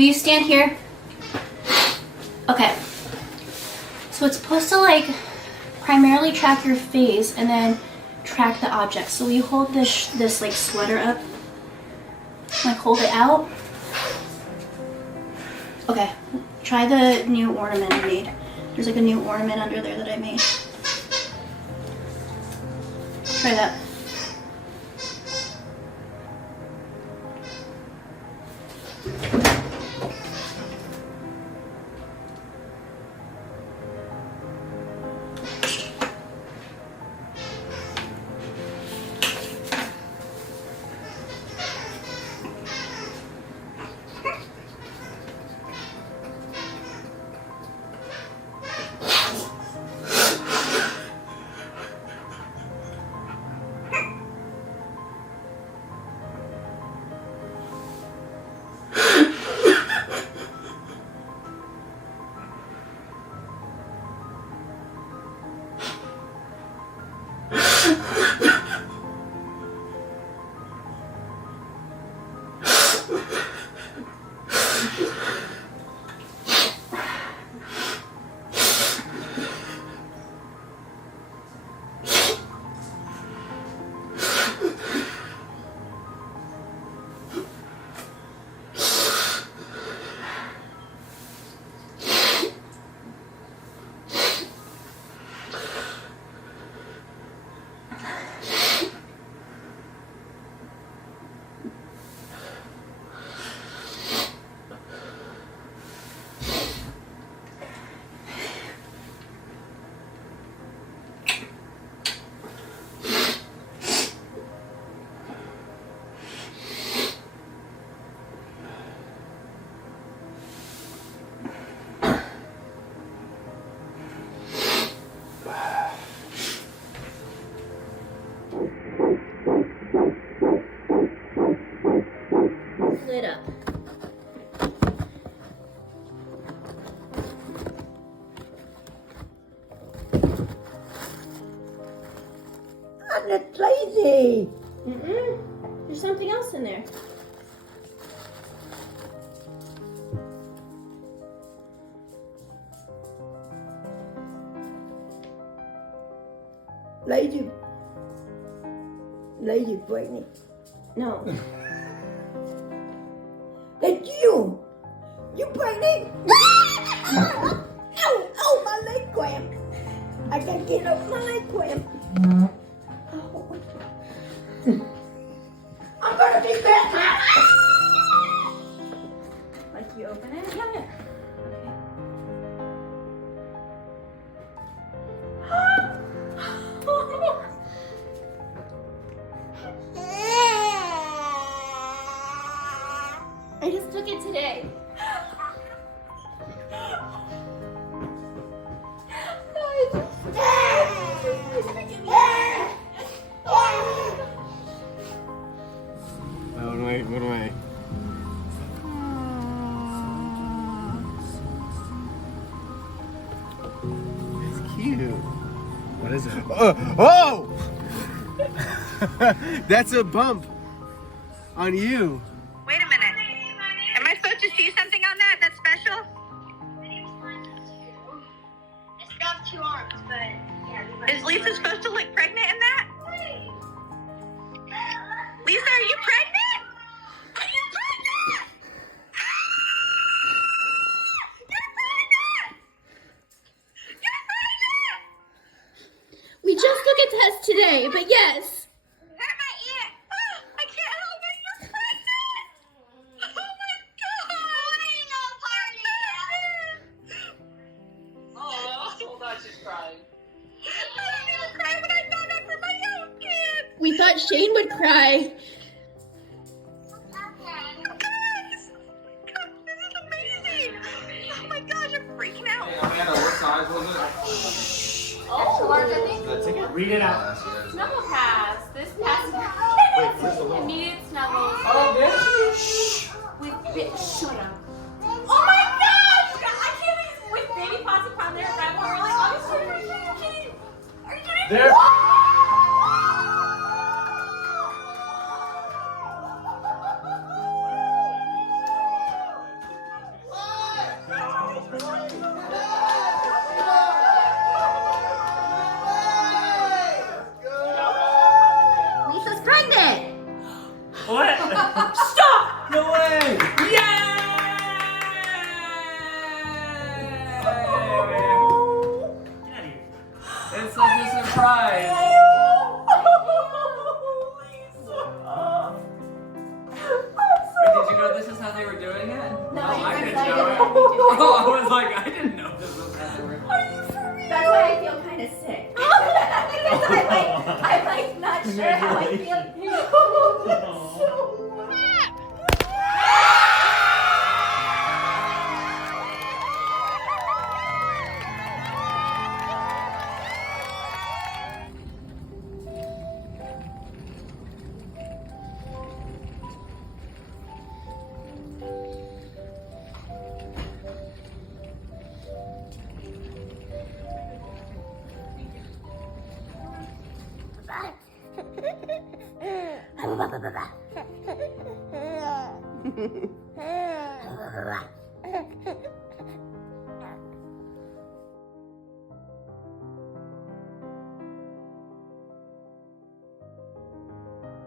Will you stand here? Okay. So it's supposed to like primarily track your face and then track the object. So will you hold this like sweater up? Like hold it out. Okay. Try the new ornament I made. There's like a new ornament under there that I made. Try that. Lit up. I'm not lazy. There's something else in there. Lazy. Lazy pregnant. No. That's you. You pregnant? Ow! Oh, my leg cramp. I can't get up my leg cramp. Oh. I'm gonna be back now. Like you open it? Yeah, yeah. I just took it today. What am I? It's cute. What is it? Oh! That's a bump on you. Wait a minute. Am I supposed to see something on that that's special? It's got 2 arms, but yeah. Is Lisa supposed to look pregnant in that? Lisa, are you pregnant? Are you pregnant? You're pregnant! You're pregnant! We just took a test today, but yes. Hurt my ear. I can't help it. You're pregnant. Oh my God. Oh, hold on, she's crying. I didn't even cry when I found out for my own kid. We thought Shane would cry. Guys, this is amazing. Oh my gosh, I'm freaking out. Hey, Amanda, what size was it? Oh, large, I think. That's it. Read it out. Snuggle pass. This pass. Wait, where's the little? Immediate snuggles. Oh, this? With shut up. Oh my gosh! I can't believe with baby pots and pound there, grandma, we're like, obviously, we're kidding. Are you kidding? There. It's such a surprise. Wait, did you know this is how they were doing it? No, I I didn't didn't know know. it. Oh, I was like, I didn't know this was how they were doing it. That's why I feel kind of sick. Because I'm like not sure how I feel. Bye.